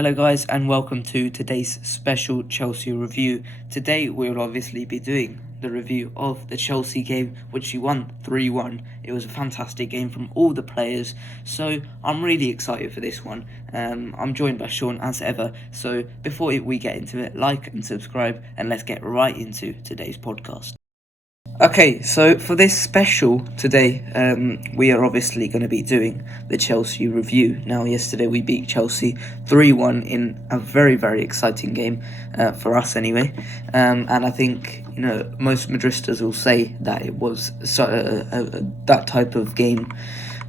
Hello guys and welcome to today's special Chelsea review. Today we'll obviously be doing the review of the Chelsea game which we won 3-1. It was a fantastic game from all the players, so I'm really excited for this one. I'm joined by Sean as ever, so before we get into it, like and subscribe and let's get right into today's podcast. Okay, so for this special today, we are obviously going to be doing the Chelsea review. Now, yesterday we beat Chelsea 3-1 in a very, very exciting game, for us anyway. And I think, most Madristas will say that it was that type of game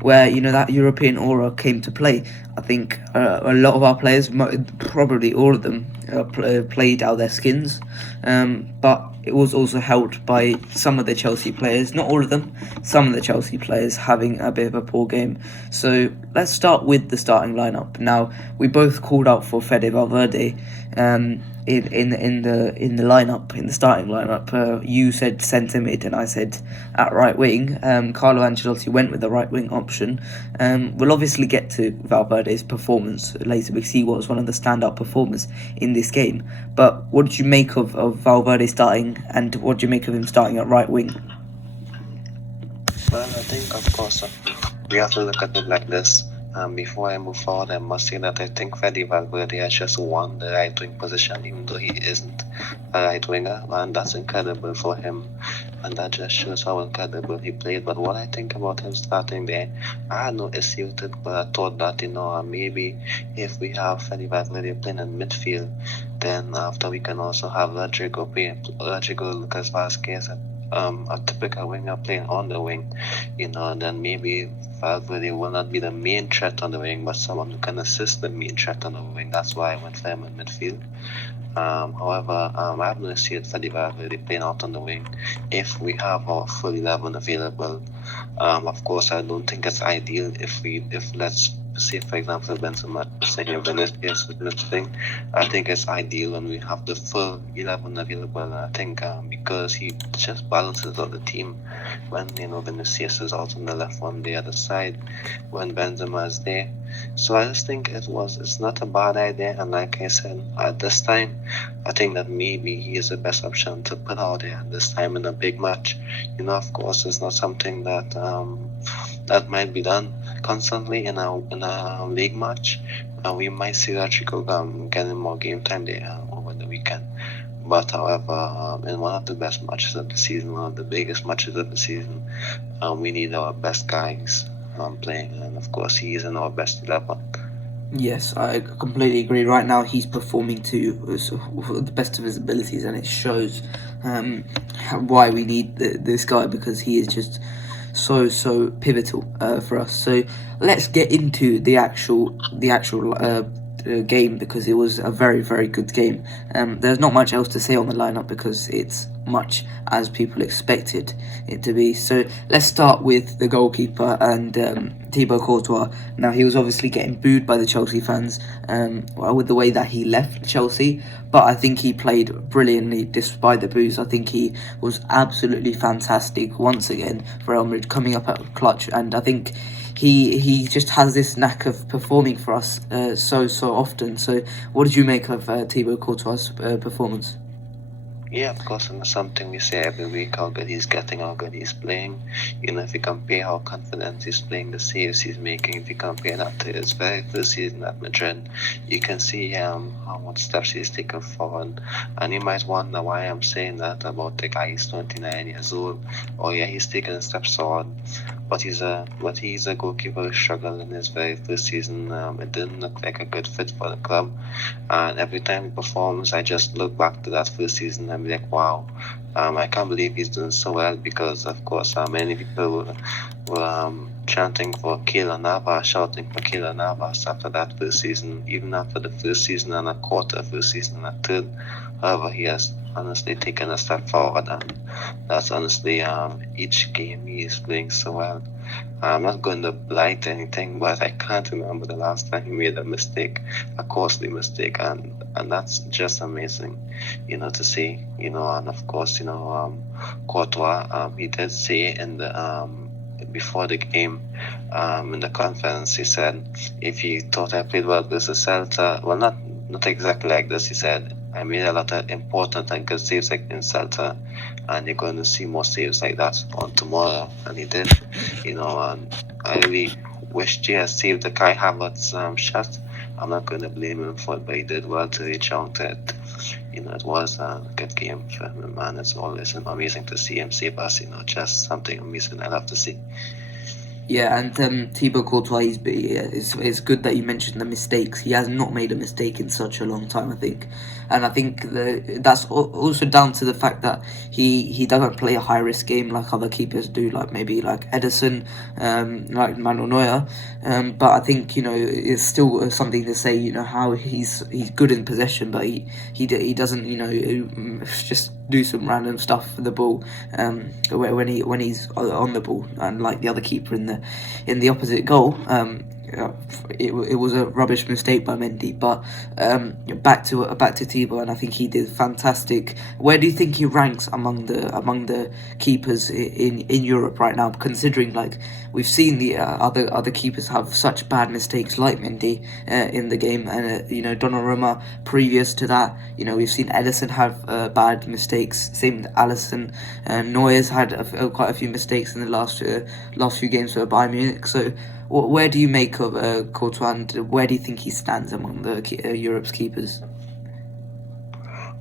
where, that European aura came to play. I think a lot of our players, probably all of them, played out their skins, but it was also helped by some of the Chelsea players, not all of them, some of the Chelsea players having a bit of a poor game. So let's start with the starting lineup. Now, we both called out for Fede Valverde in the lineup, in the starting lineup. You said centre mid and I said at right wing. Carlo Ancelotti went with the right wing option. We'll obviously get to Valverde's performance later because he was one of the standout performers in this game. But what did you make of Valverde starting, and what do you make of him starting at right wing? Well, I think, of course, we have to look at it like this. Before I move forward, I must say that I think Fede Valverde has just won the right wing position, even though he isn't a right winger, and that's incredible for him. And that just shows how incredible he played. But what I think about him starting there, I had no issue with it, but I thought that, maybe if we have Fede Valverde playing in midfield, then after we can also have Rodrigo Lucas Vazquez, a typical winger playing on the wing, then maybe Valverde will not be the main threat on the wing, but someone who can assist the main threat on the wing. That's why I went for him in midfield. However, I have no issue with Fede Valverde playing out on the wing if we have our full 11 available. Of course, I don't think it's ideal if let's say, for example, Benzema saying Vinicius is missing. I think it's ideal when we have the full 11 available. I think because he just balances out the team when Vinicius is out on the left, on the other side, when Benzema is there. So I just think it's not a bad idea, and like I said, at this time, I think that maybe he is the best option to put out there at this time in a big match. Of course, it's not something that that might be done constantly in a league match. We might see Rodrigo getting more game time there over the weekend. But however, in one of the best matches of the season, one of the biggest matches of the season, we need our best guys playing, and of course he is in our best 11. Yes, I completely agree. Right now he's performing to the best of his abilities, and it shows why we need this guy, because he is just so pivotal for us. So let's get into the actual game, because it was a very, very good game. There's not much else to say on the lineup because it's much as people expected it to be. So let's start with the goalkeeper and Thibaut Courtois. Now, he was obviously getting booed by the Chelsea fans with the way that he left Chelsea, but I think he played brilliantly despite the boos. I think he was absolutely fantastic once again for Real Madrid, coming up at clutch, and I think he just has this knack of performing for us so often. So what did you make of Thibaut Courtois' performance? Yeah, of course, and it's something we say every week, how good he's getting, how good he's playing. If you compare how confident he's playing, the saves he's making, if you compare that to his very first season at Madrid, you can see how much steps he's taken forward. And you might wonder why I'm saying that about the guy. He's 29 years old. Oh yeah, he's taken steps forward. But he's a goalkeeper who struggled in his very first season. It didn't look like a good fit for the club. And every time he performs, I just look back to that first season and be like, wow, I can't believe he's doing so well, because of course many people were chanting for Keylor Navas, shouting for Keylor Navas after that first season, even after the first season and a quarter, first season and a third. However, he has honestly taken a step forward, and that's honestly each game he is playing so well. I'm not going to blight anything, but I can't remember the last time he made a mistake, a costly mistake, and that's just amazing, to see, and of course, Courtois, he did say in the before the game, in the conference, he said if he thought I played well versus Celta, well, not exactly like this. He said, I made a lot of important and good saves against Celta, and you're going to see more saves like that on tomorrow. And he did, and I really wish he had saved the Kai Havertz shot. I'm not going to blame him for it, but he did well to reach out to it. It was a good game for him, man. It's always amazing to see him save us, just something amazing I love to see. Yeah, and Thibaut Courtois, it's good that you mentioned the mistakes. He has not made a mistake in such a long time, I think. And I think that's also down to the fact that he doesn't play a high-risk game like other keepers do, like maybe like Ederson, like Manuel Neuer. But I think, it's still something to say, how he's good in possession, but he doesn't, just do some random stuff for the ball when he's on the ball, and like the other keeper in the opposite goal. It was a rubbish mistake by Mendy, but back to Thibaut, and I think he did fantastic. Where do you think he ranks among the keepers in Europe right now? Considering like we've seen the other keepers have such bad mistakes like Mendy in the game, and Donnarumma previous to that. We've seen Ederson have bad mistakes. Same with Alisson. Neuer's had quite a few mistakes in the last few games for Bayern Munich. So where do you make of Courtois, and where do you think he stands among the Europe's keepers?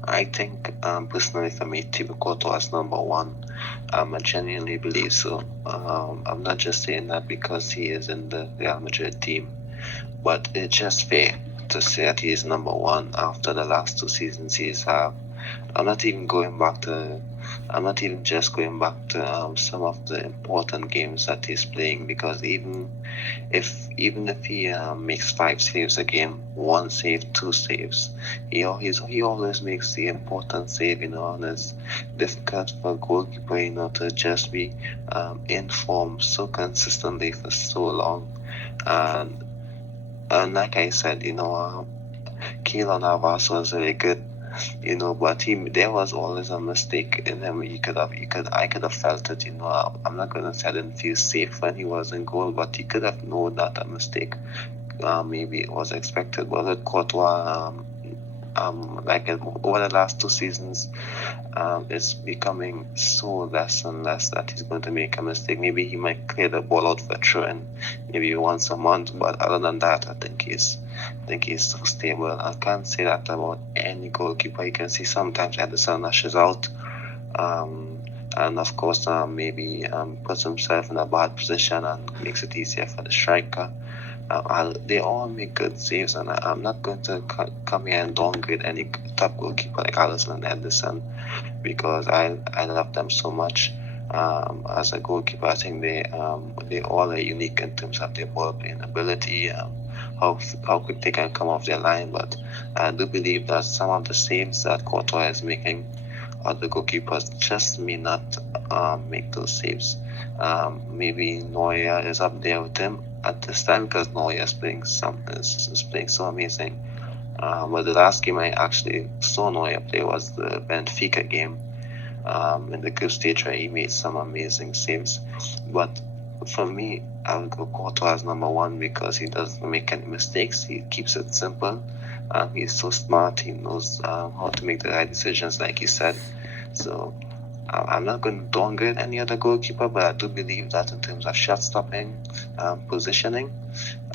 I think, personally for me, Thibaut Courtois is number one. I genuinely believe so. I'm not just saying that because he is in the Real Madrid team, but it's just fair to say that he is number one after the last 2 seasons he's had. I'm not even just going back to some of the important games that he's playing, because even if he makes 5 saves a game, 1 save, 2 saves, he always makes the important save, and it's difficult for a goalkeeper, to just be in form so consistently for so long. And like I said, Keylor Navas was really good, but there was always a mistake in him. I could have felt it, I'm not gonna say I didn't feel safe when he was in goal, but he could have known that a mistake maybe it was expected. But with Courtois, over the last 2 seasons, it's becoming so less and less that he's going to make a mistake. Maybe he might clear the ball out for throwing maybe once a month, but other than that, I think he's so stable. I can't say that about any goalkeeper. You can see sometimes Ederson lashes out, and of course maybe puts himself in a bad position and makes it easier for the striker. They all make good saves, and I'm not going to come here and downgrade any top goalkeeper like Alisson and Ederson, because I love them so much. As a goalkeeper, I think they all are unique in terms of their ball playing ability, how quick they can come off their line. But I do believe that some of the saves that Courtois is making, other goalkeepers just may not make those saves. Maybe Neuer is up there with him at this time, because Neuer is playing so amazing. But the last game I actually saw Neuer play was the Benfica game in the group stage, where he made some amazing saves. But for me, I would go Courtois as number one, because he doesn't make any mistakes. He keeps it simple. He's so smart. He knows how to make the right decisions, like he said. So I'm not going to downgrade any other goalkeeper, but I do believe that in terms of shot stopping, positioning,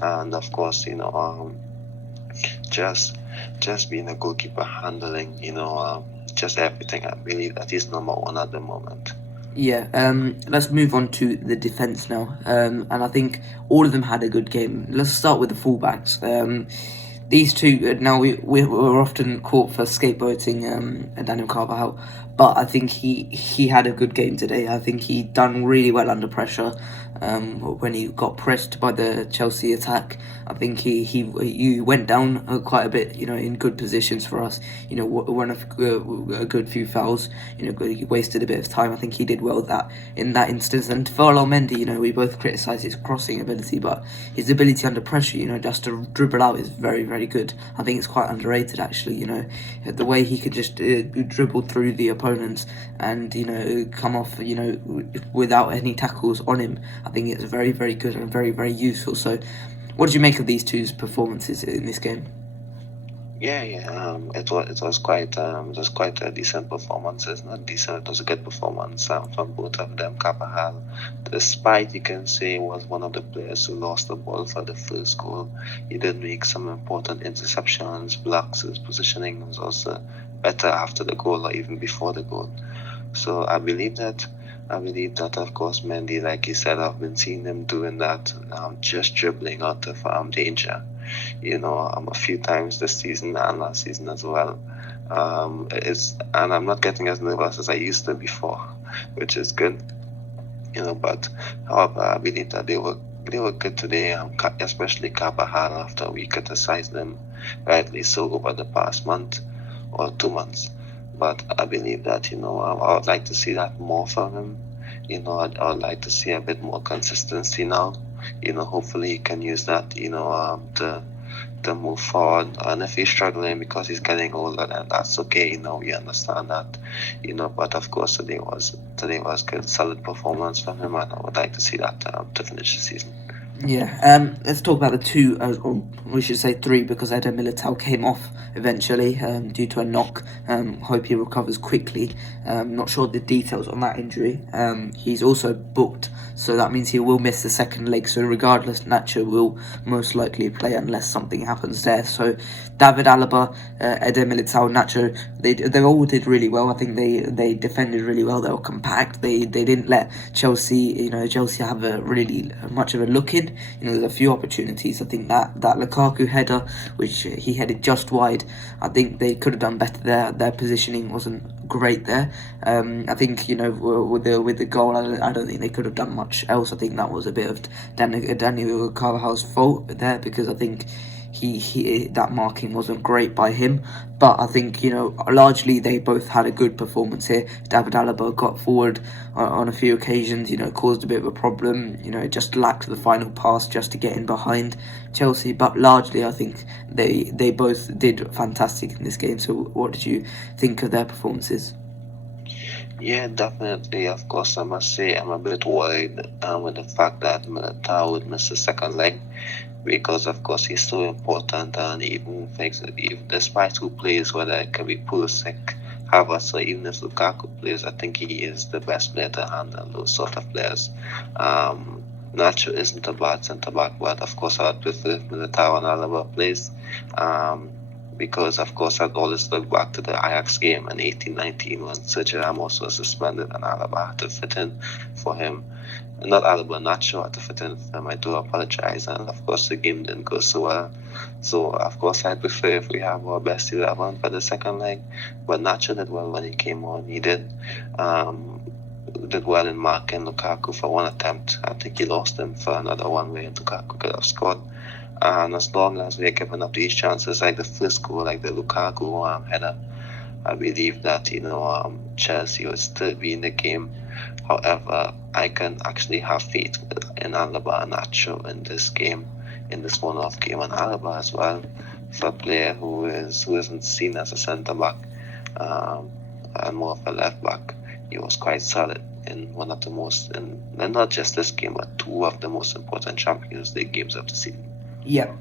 and of course, just being a goalkeeper, handling, just everything, I believe that he's number one at the moment. Yeah, let's move on to the defence now. And I think all of them had a good game. Let's start with the fullbacks. These two, now we're often caught for scapegoating Daniel Carvajal, but I think he had a good game today. I think he done really well under pressure. When he got pressed by the Chelsea attack, I think he went down quite a bit, in good positions for us. Won a good few fouls. He wasted a bit of time. I think he did well in that instance. And for Mendy, we both criticised his crossing ability, but his ability under pressure, just to dribble out is very, very good. I think it's quite underrated, actually. The way he could just dribble through the opponents and come off, without any tackles on him. I think it's very, very good and very, very useful. So, what did you make of these two's performances in this game? It was quite a decent performance. It's not decent. It was a good performance from both of them. Carvajal, despite you can say was one of the players who lost the ball for the first goal, he did make some important interceptions, blocks. His positioning was also better after the goal or even before the goal. So I believe that. Of course, Mendy, like you said, I've been seeing him doing that, just dribbling out of danger, a few times this season and last season as well. And I'm not getting as nervous as I used to before, which is good, But however, I believe that they were good today, especially Carvajal after we criticized them rightly so over the past month or 2 months. But I believe that I would like to see that more from him. I would like to see a bit more consistency now. Hopefully he can use that. To move forward. And if he's struggling because he's getting older, then that's okay. We understand that. But of course today was good, solid performance from him, and I would like to see that to finish the season. Yeah, let's talk about the two, or we should say three, because Eder Militao came off eventually due to a knock. Hope he recovers quickly. Not sure the details on that injury. He's also booked, so that means he will miss the second leg. So regardless, Nacho will most likely play unless something happens there. So David Alaba, Eder Militao, Nacho, they all did really well. I think they defended really well. They were compact. They didn't let Chelsea have a really much of a look in. There's a few opportunities. I think that Lukaku header, which he headed just wide, I think they could have done better there. Their positioning wasn't great there. I think with the goal, I don't think they could have done much else. I think that was a bit of Daniel Carvajal's fault there, because I think he that marking wasn't great by him. But I think largely they both had a good performance here. David Alaba got forward on a few occasions, caused a bit of a problem. It just lacked the final pass just to get in behind Chelsea. But largely I think they both did fantastic in this game. So what did you think of their performances? Yeah, definitely. Of course, I must say I'm a bit worried with the fact that Militao would miss the second leg, because of course he's so important, and even despite who plays, whether it can be Pulisic, Havertz, or even if Lukaku plays, I think he is the best player to handle those sort of players. Nacho isn't a bad centre back, but of course I would prefer if Militao and Alaba plays. Because of course I'd always look back to the Ajax game in 18-19 when Sergio Ramos was suspended and Alaba had to fit in for him. Not Alaba, Nacho had to fit in for him. I do apologize, and of course the game didn't go so well. So of course I'd prefer if we have our best 11 for the second leg. But Nacho did well when he came on. He did well in marking Lukaku for one attempt. I think he lost him for another one where Lukaku could have scored. And as long as we're giving up these chances, like the first goal, like the Lukaku header, I believe that Chelsea will still be in the game. However, I can actually have faith in Alaba and Nacho in this game, in this one-off game, and Alaba as well, for a player who isn't seen as a centre back and more of a left back. He was quite solid in one of the most, and not just this game, but two of the most important Champions League games of the season. Yeah,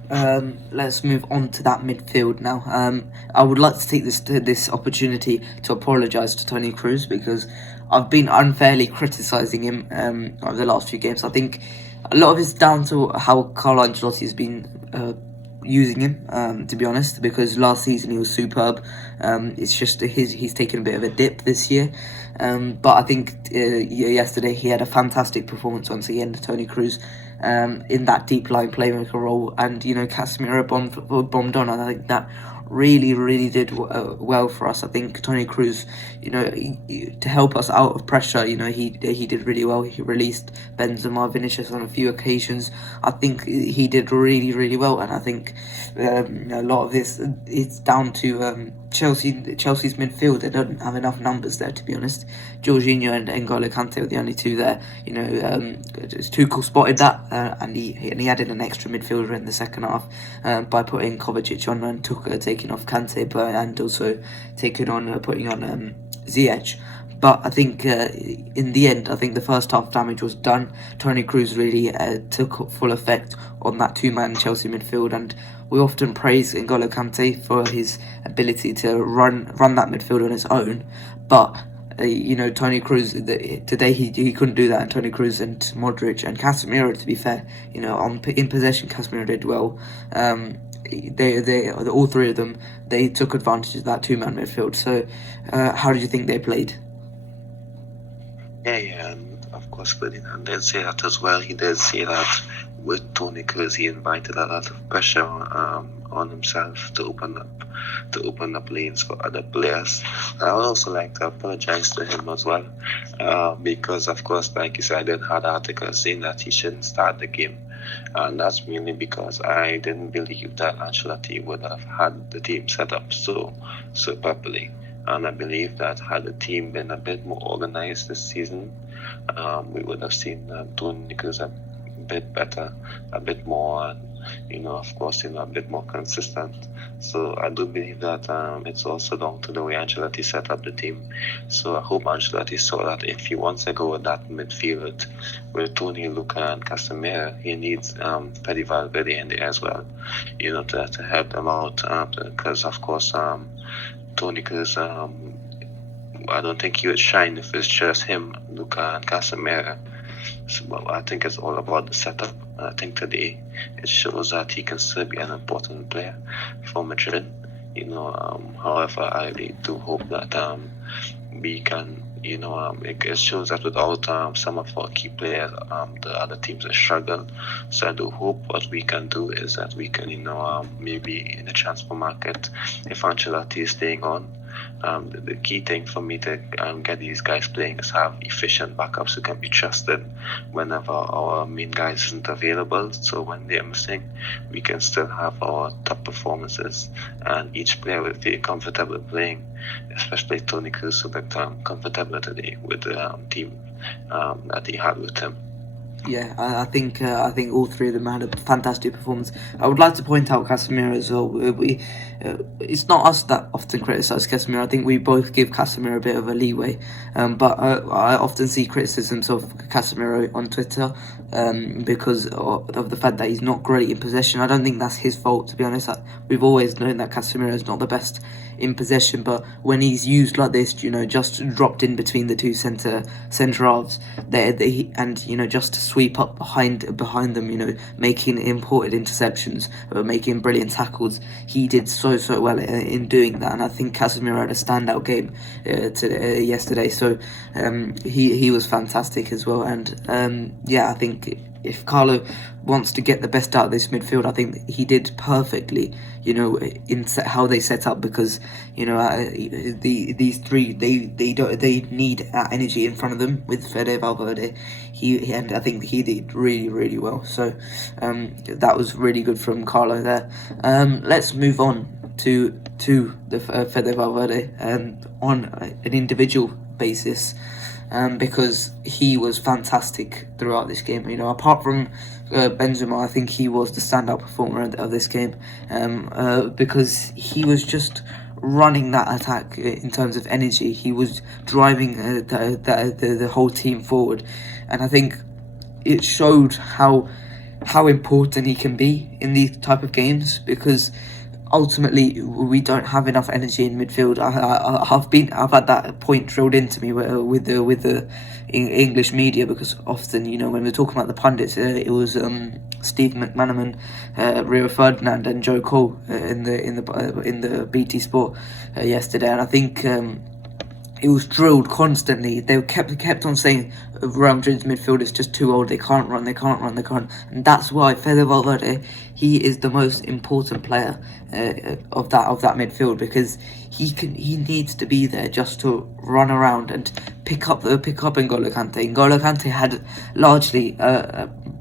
let's move on to that midfield now. I would like to take this opportunity to apologise to Toni Kroos, because I've been unfairly criticising him over the last few games. I think a lot of it's down to how Carlo Ancelotti has been using him, to be honest, because last season he was superb. It's just he's taken a bit of a dip this year. But I think yesterday he had a fantastic performance once again, Toni Kroos, in that deep line playmaker role, and Casemiro bombed on, and I think that really did well for us. I think Toni Kroos, to help us out of pressure, he did really well. He released Benzema, Vinicius on a few occasions. I think he did really well, and I think a lot of this is down to Chelsea's midfield. They don't have enough numbers there, to be honest. Jorginho and N'Golo Kante were the only two there. Tuchel spotted that, and he added an extra midfielder in the second half by putting Kovacic on and taking off Kante, and also putting on Ziyech. but I think in the end, I think the first half damage was done. Toni Kroos really took full effect on that two-man Chelsea midfield, and we often praise N'Golo Kante for his ability to run that midfield on his own, but Toni Kroos today he couldn't do that, and Toni Kroos and Modric and Casemiro, to be fair, in possession Casemiro did well. They all three of them, they took advantage of that two-man midfield. So how did you think they played? Yeah, and of course Ferdinand did say that as well. He did say that with Toni Kroos he invited a lot of pressure on himself to open up lanes for other players. I would also like to apologize to him as well, because of course, like you said, I did have articles saying that he shouldn't start the game, and that's mainly because I didn't believe that Ancelotti would have had the team set up so properly. And I believe that had the team been a bit more organized this season, we would have seen Toni Kroos a bit better, a bit more, of course, a bit more consistent. So I do believe that it's also down to the way Ancelotti set up the team. So I hope Ancelotti saw that if he wants to go with that midfield with Toni, Luka, and Casemiro, he needs Fede Valverde in there as well, to help them out. Because of course, Toni Kroos, I don't think he would shine if it's just him, Luka, and Casemiro. So, I think it's all about the setup. I think today it shows that he can still be an important player for Madrid. However, I really do hope that we can, it shows that without some of our key players, the other teams have struggled. So I do hope what we can do is that we can, maybe in the transfer market, if Ancelotti is staying on, the key thing for me to get these guys playing is have efficient backups who can be trusted whenever our main guys isn't available. So when they're missing, we can still have our top performances, and each player will feel comfortable playing, especially Toni Kroos, who looked comfortable today with the team that he had with him. Yeah, I think all three of them had a fantastic performance. I would like to point out Casemiro as well. It's not us that often criticise Casemiro. I think we both give Casemiro a bit of a leeway. But I often see criticisms of Casemiro on Twitter because of the fact that he's not great in possession. I don't think that's his fault, to be honest. We've always known that Casemiro is not the best in possession, but when he's used like this, just dropped in between the two centre halves, and just to sweep up behind them, making imported interceptions, making brilliant tackles, he did so well in doing that. And I think Casemiro had a standout game yesterday, so he was fantastic as well. And I think if Carlo wants to get the best out of this midfield, I think he did perfectly, in how they set up, because these three, they need that energy in front of them with Fede Valverde. And I think he did really well. So that was really good from Carlo there. Let's move on to the Fede Valverde on an individual basis. Because he was fantastic throughout this game. Apart from Benzema, I think he was the standout performer of this game, because he was just running that attack in terms of energy. He was driving the whole team forward, and I think it showed how important he can be in these type of games, because ultimately we don't have enough energy in midfield. I've had that point drilled into me with the English media, because often when we're talking about the pundits, it was Steve McManaman, Rio Ferdinand, and Joe Cole in the BT Sport yesterday, and I think it was drilled constantly. They kept on saying Real Madrid's midfield is just too old. They can't run. And that's why Fede Valverde, he is the most important player of that midfield, because he needs to be there just to run around and pick up N'Golo Kante. N'Golo Kante had largely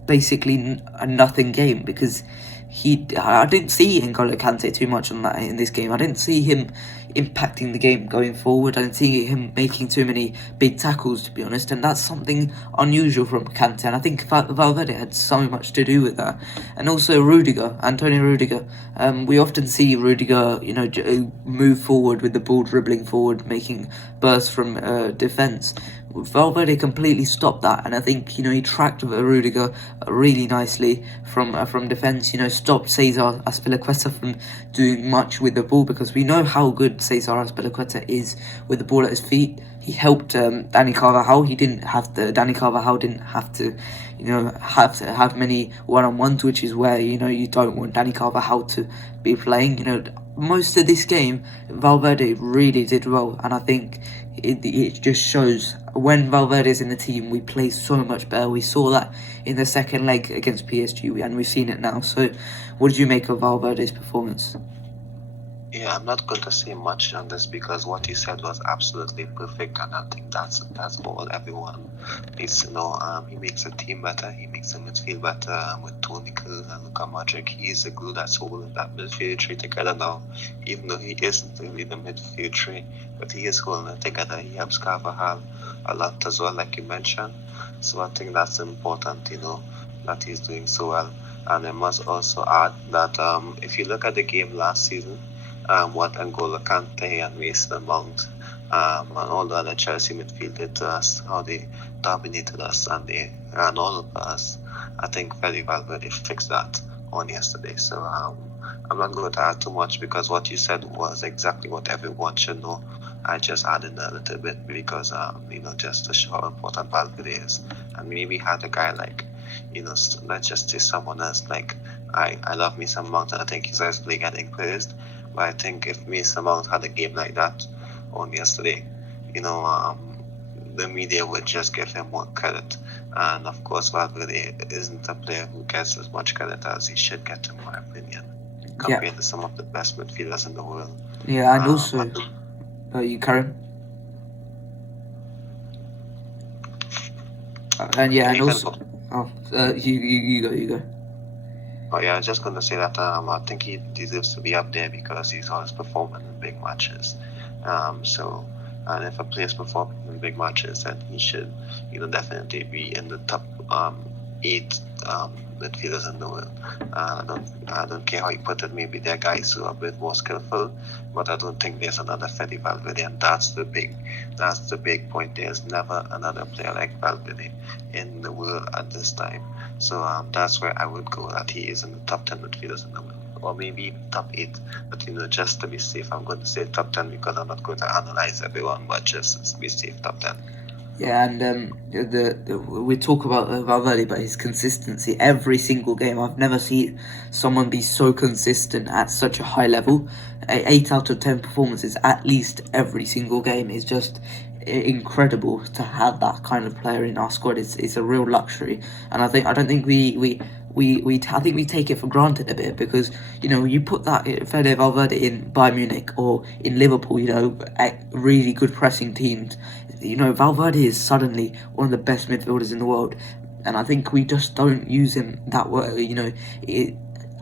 basically a nothing game, because I didn't see N'Golo Kante too much in this game. I didn't see him impacting the game going forward. I didn't see him making too many big tackles, to be honest, and that's something unusual from Kante, and I think Valverde had so much to do with that. And also Antonio Rudiger. We often see Rudiger, move forward with the ball, dribbling forward, making bursts from defence. Valverde completely stopped that, and I think he tracked Rudiger really nicely from defence. Stopped Cesar Azpilicueta from doing much with the ball, because we know how good Cesar Azpilicueta is with the ball at his feet. He helped Dani Carvajal. Dani Carvajal didn't have to have many one-on-ones, which is where you don't want Dani Carvajal to be playing. Most of this game, Valverde really did well, and I think it just shows when Valverde is in the team, we play so much better. We saw that in the second leg against PSG, and we've seen it now. So, what did you make of Valverde's performance? Yeah, I'm not going to say much on this because what he said was absolutely perfect, and I think that's all everyone needs to know. He makes the team better, he makes the midfield better with Toni Kroos and Luka Modric. He is the glue that's holding that midfield tree together now, even though he isn't really the midfield tree, but he is holding it together. He helps Carvajal a lot as well, like you mentioned. So I think that's important, that he's doing so well. And I must also add that if you look at the game last season, what N'Golo Kante and Mason Mount and all the other Chelsea midfield did to us, how they dominated us and they ran all of us. I think very Valverde fixed that on yesterday. So I'm not going to add too much because what you said was exactly what everyone should know. I just added a little bit because just to show how important Valverde is, and maybe had a guy like let's just say someone else like I love Mason Mount, and I think he's always getting praised. But I think if Mason Mount had a game like that on yesterday, the media would just give him more credit. And of course, Valverde isn't a player who gets as much credit as he should get, in my opinion, compared to some of the best midfielders in the world. Yeah, and also, you Karen? You go. Oh yeah, I was just going to say that I think he deserves to be up there because he's always performing in big matches. And if a player's performing in big matches, then he should, definitely be in the top 8 midfielders in the world. I don't care how you put it. Maybe there are guys who are a bit more skillful, but I don't think there's another Fede Valverde, and that's the big point. There's never another player like Valverde in the world at this time. So that's where I would go, that he is in the top 10 midfielders in the world, or maybe top 8. But just to be safe, I'm going to say top 10 because I'm not going to analyze everyone, but just to be safe, top 10. Yeah, and we talk about Valverde, but his consistency every single game. I've never seen someone be so consistent at such a high level. 8 out of 10 performances at least every single game is just incredible. To have that kind of player in our squad is a real luxury, and I don't think we take it for granted a bit, because you put that Fede Valverde in Bayern Munich or in Liverpool, really good pressing teams. Valverde is suddenly one of the best midfielders in the world, and I think we just don't use him that way,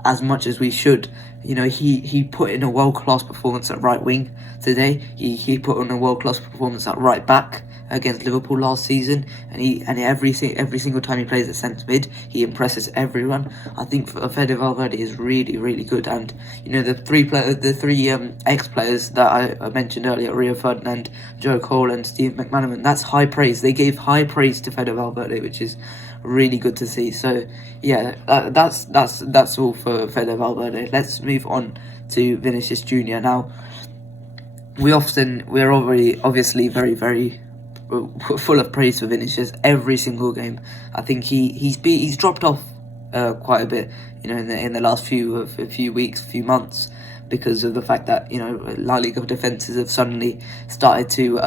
as much as we should. He put in a world-class performance at right wing today. He put in a world-class performance at right back against Liverpool last season, and every single time he plays at centre mid, he impresses everyone. I think Fede Valverde is really, really good, and the three ex-players that I mentioned earlier, Rio Ferdinand, Joe Cole, and Steve McManaman, that's high praise. They gave high praise to Fede Valverde, which is really good to see. So yeah, that's all for Fede Valverde. Let's move on to Vinicius Junior. Now, we're obviously very, very full of praise for Vinicius every single game. I think he's dropped off quite a bit, in the last few weeks, few months, because of the fact that La Liga defenses have suddenly started to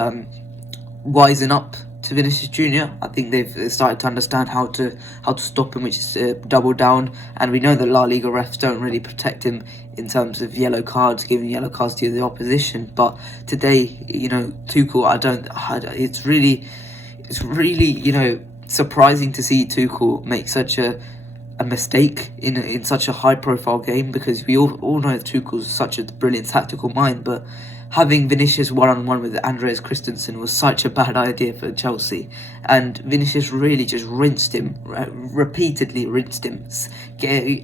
wisen up to Vinicius Junior. I think they've started to understand how to stop him, which is double down. And we know that La Liga refs don't really protect him in terms of yellow cards, giving yellow cards to the opposition. But today, Tuchel, it's really surprising to see Tuchel make such a mistake in such a high profile game, because we all know that Tuchel's such a brilliant tactical mind, but having Vinicius one-on-one with Andreas Christensen was such a bad idea for Chelsea, and Vinicius really just repeatedly rinsed him,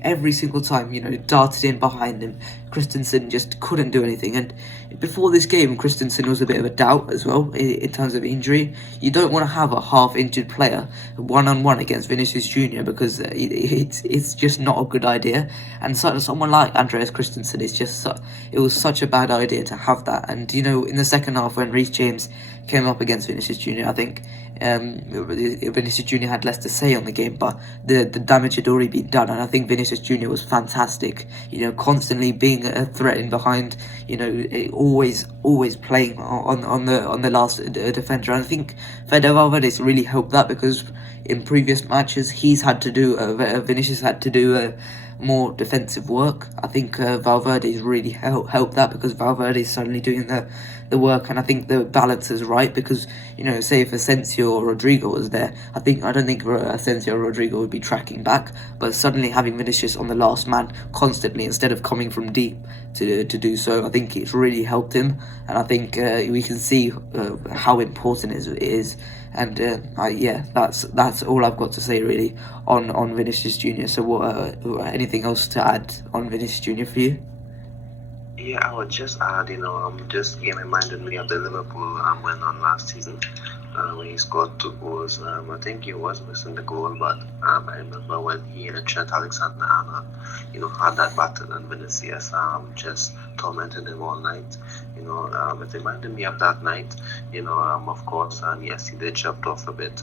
every single time, darted in behind him. Christensen just couldn't do anything, and before this game, Christensen was a bit of a doubt as well in terms of injury. You don't want to have a half-injured player one-on-one against Vinicius Junior because it's just not a good idea, and someone like Andreas Christensen is just it was such a bad idea to have that. And in the second half when Reece James came up against Vinicius Junior, I think Vinicius Junior had less to say on the game, but the damage had already been done, and I think Vinicius Junior was fantastic. Constantly being a threat in behind. Always playing on the last defender. And I think Fede Valverde's really helped that, because in previous matches he's had to do Vinicius had to do more defensive work. I think Valverde's really helped that, because Valverde's suddenly doing the work, and I think the balance is right, because say if Asensio or Rodrigo was there, I don't think Asensio or Rodrigo would be tracking back, but suddenly having Vinicius on the last man constantly instead of coming from deep to do so, I think it's really helped him, and I think we can see how important it is. And that's all I've got to say really on Vinicius Junior. So what anything else to add on Vinicius Junior for you? Yeah, I would just add, just game reminded me of the Liverpool win on last season when he scored 2 goals. I think he was missing the goal, but I remember when he and Trent Alexander-Arnold, had that battle, and Vinicius just tormented him all night. It reminded me of that night. Of course, yes, he did chopped off a bit.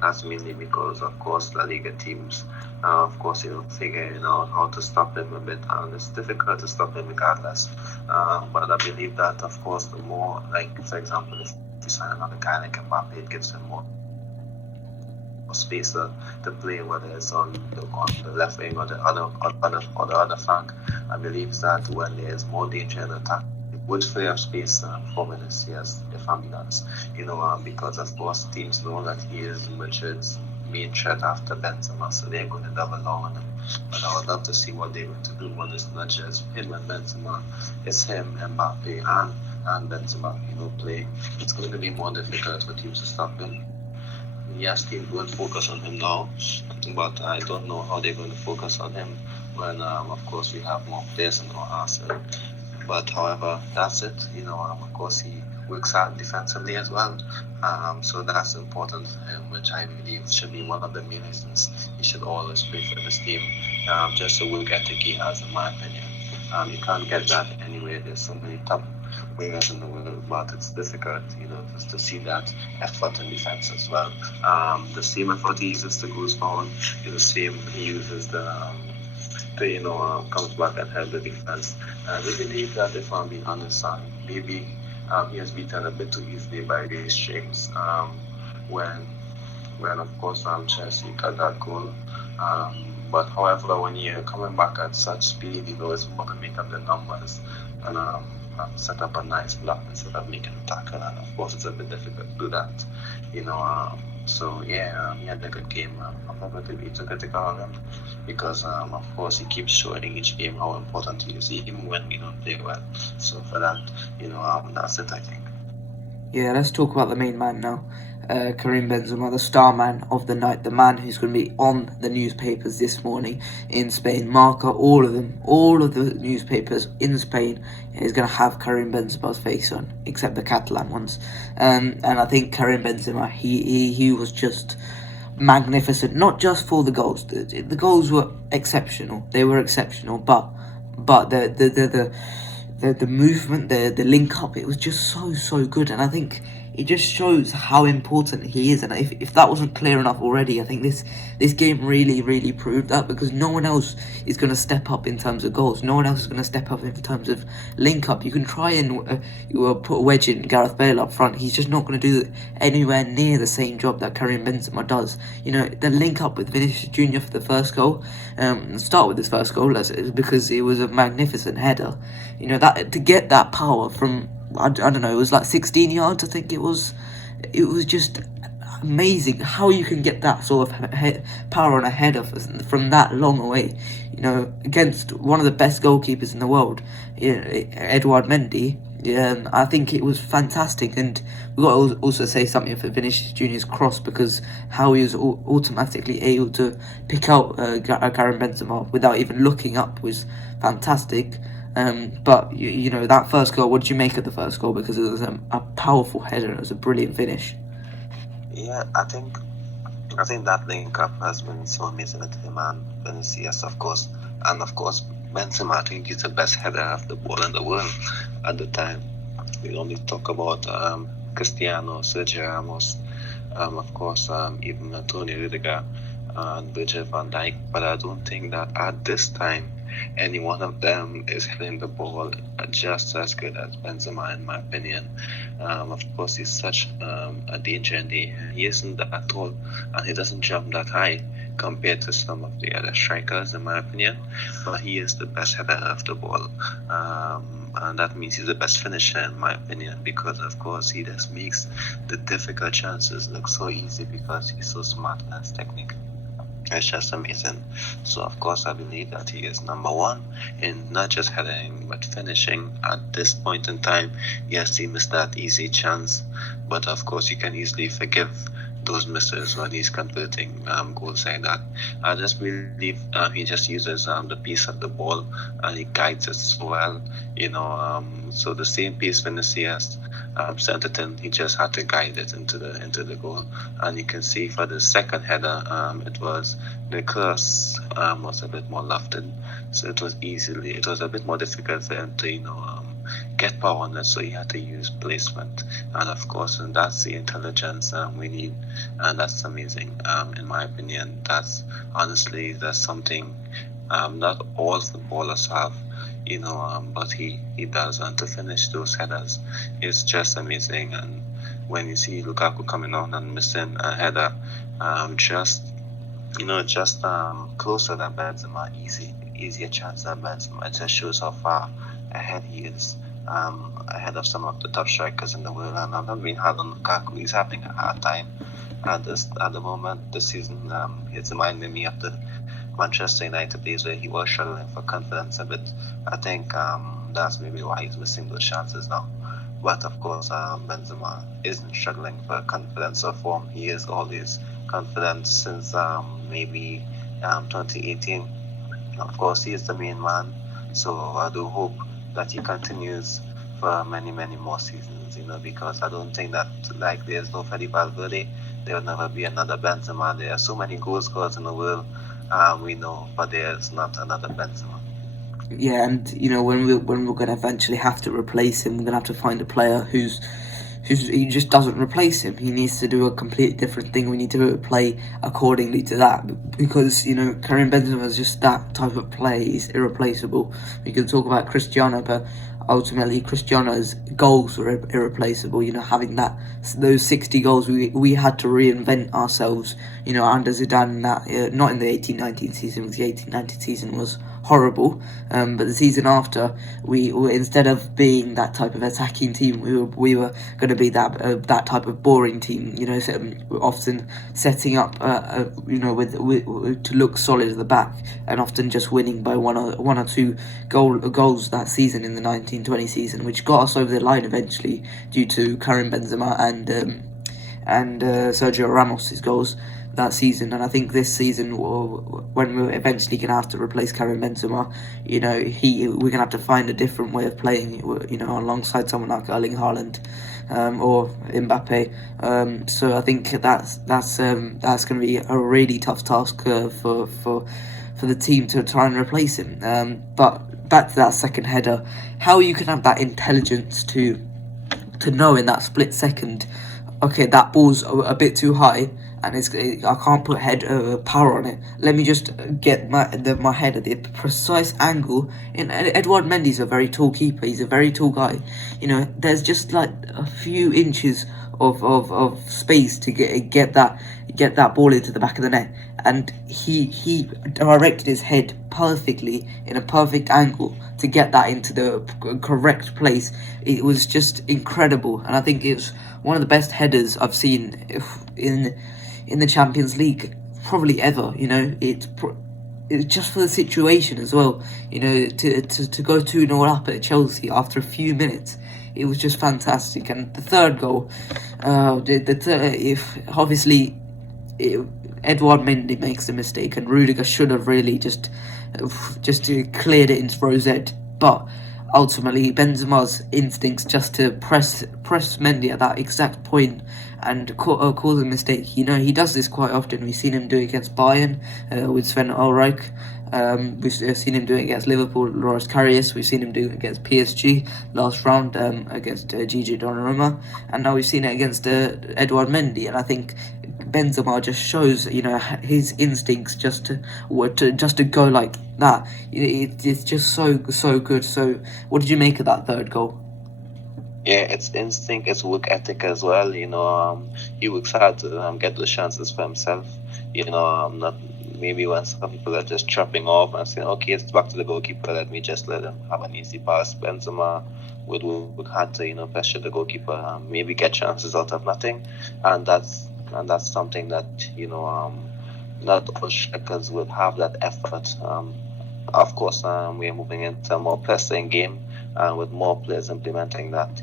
That's mainly because, of course, La Liga teams, figuring out how to stop him a bit, and it's difficult to stop him regardless. But I believe that, of course, the more, like, for example, if you sign another guy like Mbappe, it gives him more space to play, whether it's on the left wing or the other flank. I believe that when there is more danger in attack, it would free up space for Vinicius, if I'm being honest. Because of course teams know that he is Madrid's main threat after Benzema, so they're going to double down on him. But I would love to see what they're going to do when it's not just him and Benzema, it's him, Mbappe, and Benzema, play. It's going to be more difficult for teams to stop him. Yes, teams will focus on him now, but I don't know how they're going to focus on him when, of course, we have more players in our arsenal. But however, that's it. Of course, he works hard defensively as well. So that's important for him, which I believe should be one of the main reasons he should always play for this team. Just the work ethic he has, in my opinion. You can't get that anywhere. There's so many top players in the world, but it's difficult, just to see that effort in defense as well. The same effort he uses to goes forward is the same he uses comes back and help the defense. We believe that, if I'm being honest, maybe he has beaten a bit too easily by Reece James when of course Chelsea got that goal. But however, when you're coming back at such speed, it's more to make up the numbers and set up a nice block instead of making a tackle. And of course, it's a bit difficult to do that. So yeah, he had a good game. I'm not going to be too critical on him because, of course, he keeps showing each game how important he is, even when we don't play well. So for that, that's it, I think. Yeah, let's talk about the main man now. Karim Benzema, the star man of the night, the man who's going to be on the newspapers this morning in Spain. Marca, all of the newspapers in Spain is going to have Karim Benzema's face on, except the Catalan ones. And I think Karim Benzema, he was just magnificent, not just for the goals. The goals were exceptional. They were exceptional, but the movement, the link up, it was just so good. And I think it just shows how important he is. And if that wasn't clear enough already, I think this game really proved that, because no one else is going to step up in terms of goals. No one else is going to step up in terms of link up. You can try and put a wedge in Gareth Bale up front. He's just not going to do anywhere near the same job that Karim Benzema does. The link up with Vinicius Junior for the first goal. Start with his first goal, because it was a magnificent header. That to get that power from, I don't know, it was like 16 yards, I think it was. It was just amazing how you can get that sort of power on a header from that long away, against one of the best goalkeepers in the world, Edouard Mendy. Yeah, I think it was fantastic, and we got to also say something for Vinicius Junior's cross, because how he was automatically able to pick out Karim Benzema without even looking up was fantastic. But you know, that first goal. What did you make of the first goal? Because it was a powerful header. It was a brilliant finish. Yeah, I think that link up has been so amazing with him and Vinicius, of course, and of course Benzema. I think he's the best header of the ball in the world at the time. We only talk about Cristiano, Sergio Ramos, of course, even Antonio Rudiger and Virgil van Dijk. But I don't think that at this time any one of them is hitting the ball just as good as Benzema, in my opinion. Of course, he's such a danger in the air. He isn't that tall and he doesn't jump that high compared to some of the other strikers, in my opinion. But he is the best header of the ball. And that means he's the best finisher, in my opinion, because of course he just makes the difficult chances look so easy because he's so smart and his technique. It's just amazing. So of course I believe that he is number one in not just heading but finishing at this point in time. Yes, he missed that easy chance, but of course you can easily forgive those misses when he's converting goals like that. I just believe he just uses the piece of the ball and he guides it so well. So the same piece Vinicius sent it in, he just had to guide it into the goal. And you can see for the second header, it was the cross was a bit more lofted, so it was a bit more difficult for him to get power on it, so he had to use placement. And of course, and that's the intelligence we need, and that's amazing. In my opinion, that's something not all footballers have, but he does. And to finish those headers is just amazing. And when you see Lukaku coming on and missing a header, just closer than Benzema, easier chance than Benzema, it just shows how far ahead he is, ahead of some of the top strikers in the world. And I'm not being hard on Lukaku. He's having a hard time at the moment this season. It's reminding me of the Manchester United days where he was struggling for confidence a bit. I think that's maybe why he's missing those chances now. But of course, Benzema isn't struggling for confidence or form. He is always confident since maybe 2018. Of course, he is the main man. So I do hope that he continues for many, many more seasons, because I don't think that, like, there's no Freddy Valverde, there will never be another Benzema. There are so many goal scorers in the world, we know, but there's not another Benzema. Yeah, and when we're going to eventually have to replace him, we're going to have to find a player who's he just doesn't replace him. He needs to do a completely different thing. We need to play accordingly to that, because Karim Benzema is just that type of player. He's irreplaceable. We can talk about Cristiano, but ultimately Cristiano's goals were irreplaceable. Having those 60 goals, we had to reinvent ourselves. Under Zidane, that not in the 18-19 season, because the 18-19 season was horrible. But the season after, we were, instead of being that type of attacking team, we were going to be that type of boring team. Often setting up, with to look solid at the back, and often just winning by one or two goals that season in the 19-20 season, which got us over the line eventually due to Karim Benzema and Sergio Ramos' goals that season. And I think this season, when we're eventually going to have to replace Karim Benzema, we're going to have to find a different way of playing, alongside someone like Erling Haaland or Mbappe. So I think that's going to be a really tough task for the team to try and replace him. But back to that second header, how you can have that intelligence to know in that split second, okay, that ball's a bit too high, and I can't put power on it. Let me just get my head at the precise angle. And Edouard Mendy's a very tall keeper. He's a very tall guy. There's just like a few inches of space to get that ball into the back of the net, and he directed his head perfectly in a perfect angle to get that into the correct place. It was just incredible, and I think it's one of the best headers I've seen in the Champions League probably ever. just for the situation as well, to go 2-0 up at Chelsea after a few minutes, it was just fantastic. And the third goal, if obviously Edouard Mendy makes a mistake, and Rudiger should have really just cleared it into Rosette, but ultimately Benzema's instincts just to press Mendy at that exact point and cause a mistake. He does this quite often. We've seen him do it against Bayern with Sven Ulreich. We've seen him do it against Liverpool, Loris Karius. We've seen him do it against PSG last round against Gigi Donnarumma, and now we've seen it against Edouard Mendy. And I think Benzema just shows, his instincts just to go like that. It's just so good. So, what did you make of that third goal? Yeah, it's instinct, it's work ethic as well. He works hard to get those chances for himself. Not maybe when some people are just chopping off and saying, okay, it's back to the goalkeeper, let me just let him have an easy pass. Benzema would work hard to pressure the goalkeeper, maybe get chances out of nothing, and that's something that not all strikers would have that effort. Of course, we are moving into a more pressing game with more players implementing that.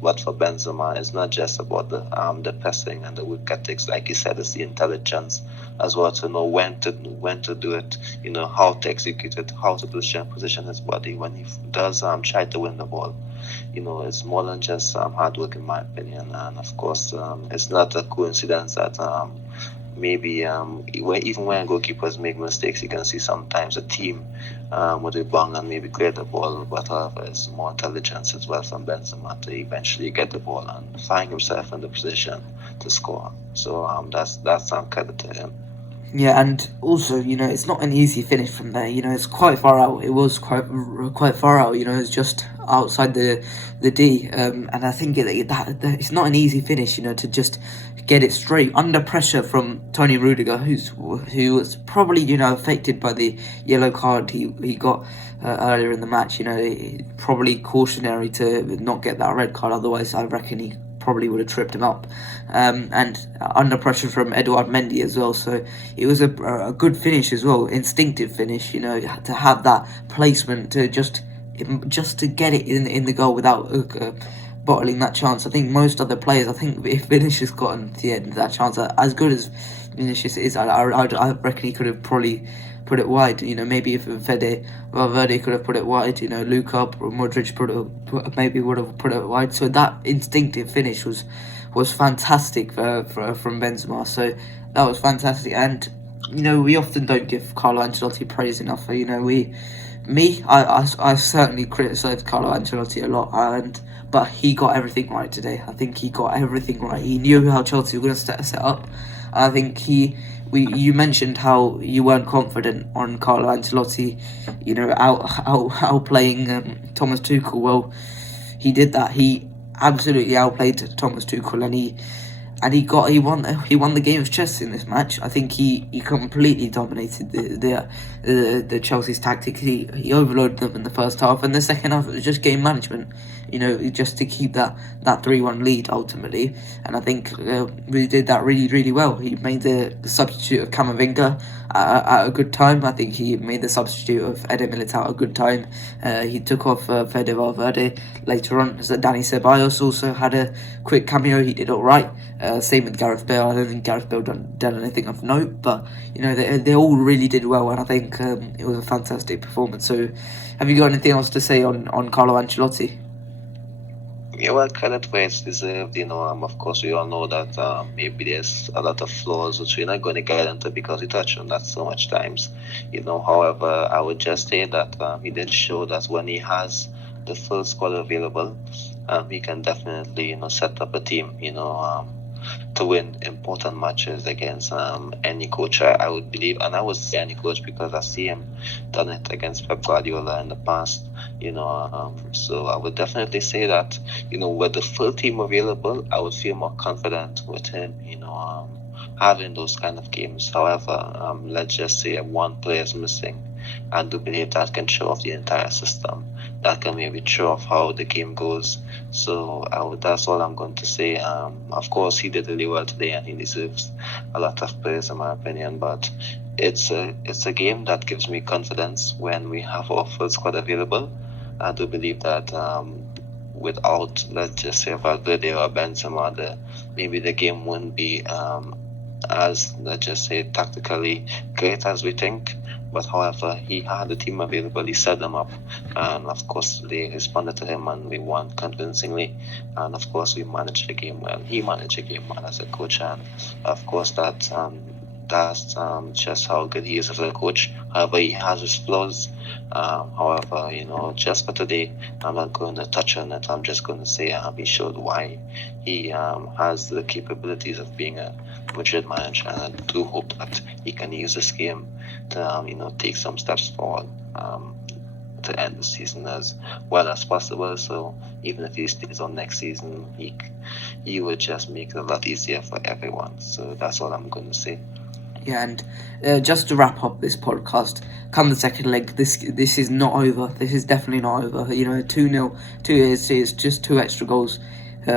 But for Benzema, it's not just about the pressing and the work ethics. Like you said, it's the intelligence as well to know when to do it. How to execute it, how to position his body when he does try to win the ball. It's more than just hard work, in my opinion. And of course, it's not a coincidence that maybe even when goalkeepers make mistakes, you can see sometimes a team would rebound and maybe clear the ball, but it's more intelligence as well from Benzema to eventually get the ball and find himself in the position to score. So that's credit to him. Yeah, and also, it's not an easy finish from there. It's quite far out. It was quite far out. It's just outside the D, and I think that it's not an easy finish. To just get it straight under pressure from Tony Rudiger, who was probably affected by the yellow card he got earlier in the match. Probably cautionary to not get that red card. Otherwise, I reckon he probably would have tripped him up, and under pressure from Edouard Mendy as well. So it was a good finish as well, instinctive finish. To have that placement to just to get it in the goal without bottling that chance. I think most other players, if Vinicius gotten to the end of that chance, as good as Vinicius is, I reckon he could have probably put it wide. Maybe if Valverde could have put it wide, Luka or Modric maybe would have put it wide. So that instinctive finish was fantastic from Benzema. So that was fantastic. And we often don't give Carlo Ancelotti praise enough. I certainly criticise Carlo Ancelotti a lot, but he got everything right today. I think he got everything right. He knew how Chelsea were going to set up. I think you mentioned how you weren't confident on Carlo Ancelotti, outplaying Thomas Tuchel. Well, he did that. He absolutely outplayed Thomas Tuchel, and he won the game of chess in this match. I think he completely dominated the Chelsea's tactics. He overloaded them in the first half, and the second half it was just game management. Just to keep that 3-1 lead ultimately. And I think we did that really, really well. He made the substitute of Camavinga at a good time. I think he made the substitute of Eder Militao at a good time. He took off Fede Valverde later on. So Dani Ceballos also had a quick cameo. He did all right. Same with Gareth Bale. I don't think Gareth Bale done anything of note, but they all really did well, and I think it was a fantastic performance. So, have you got anything else to say on Carlo Ancelotti? Yeah, well, credit where it's deserved. Of course, we all know that maybe there's a lot of flaws which we're not going to get into because we touched on that so much times. However, I would just say that he did show that when he has the full squad available, he can definitely set up a team. To win important matches against any coach, I would believe, and I would say any coach because I see him done it against Pep Guardiola in the past. So I would definitely say that with the full team available, I would feel more confident with him. Having those kind of games. However, let's just say one player is missing, and do believe that can show off the entire system. that can maybe throw off how the game goes. So that's all I'm going to say. Of course, he did really well today, and he deserves a lot of praise, in my opinion. But it's a game that gives me confidence when we have our full squad available. I do believe that without, let's just say, Valverde or Benzema, maybe the game wouldn't be as, let's just say, tactically great as we think. But however, he had the team available, he set them up, and of course they responded to him and we won convincingly. And of course we managed the game well. He managed the game well as a coach, and of course that's just how good he is as a coach. However, he has his flaws. However, just for today, I'm not going to touch on it. I'm just going to say he showed why he has the capabilities of being a Madrid manager, and I do hope that he can use this game to take some steps forward to end the season as well as possible. So even if he stays on next season, he would just make it a lot easier for everyone. So that's all I'm going to say. Yeah, and just to wrap up this podcast, come the second leg, this is not over. This is definitely not over. 2-0, 2 years, it's just 2 extra goals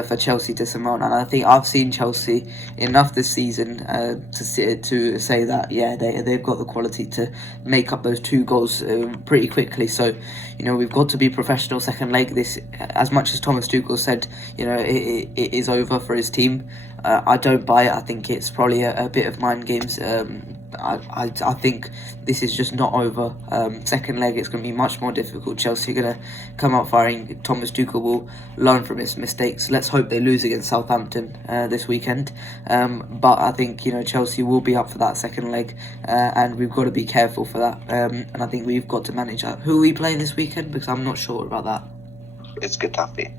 for Chelsea to surmount, and I think I've seen Chelsea enough this season to say that they've got the quality to make up those 2 goals pretty quickly. So we've got to be professional second leg. This, as much as Thomas Tuchel said, it is over for his team. I don't buy it. I think it's probably a bit of mind games. I think this is just not over. Second leg, it's going to be much more difficult. Chelsea are going to come out firing. Thomas Tuchel will learn from his mistakes. Let's hope they lose against Southampton this weekend. But I think Chelsea will be up for that second leg, and we've got to be careful for that. And I think we've got to manage that. Who are we playing this weekend? Because I'm not sure about that. It's Getafe.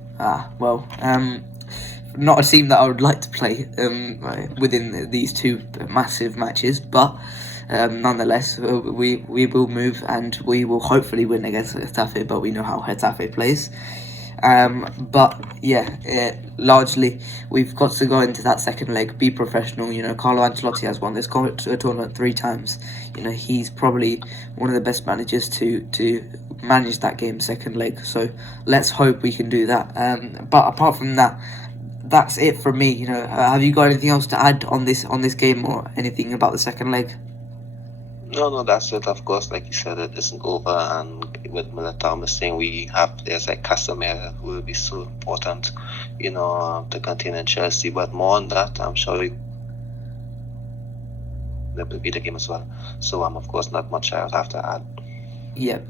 Not a team that I would like to play within these 2 massive matches, but nonetheless, we will move and we will hopefully win against Getafe, but we know how Getafe plays. Largely we've got to go into that second leg, be professional. Carlo Ancelotti has won this tournament 3 times. He's probably one of the best managers to manage that game second leg, so let's hope we can do that. But apart from that, that's it from me. Have you got anything else to add on this game, or anything about the second leg? No, that's it. Of course, like you said, it isn't over, and with Militao missing, we have players like Casemiro who will be so important, to continue in Chelsea. But more on that, I'm sure they will be the game as well. So of course, not much I would have to add. Yeah.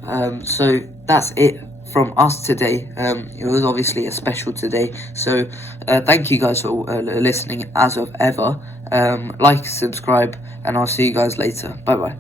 So that's it from us today. It was obviously a special today, so thank you guys for listening as of ever. Like, subscribe, and I'll see you guys later. Bye bye.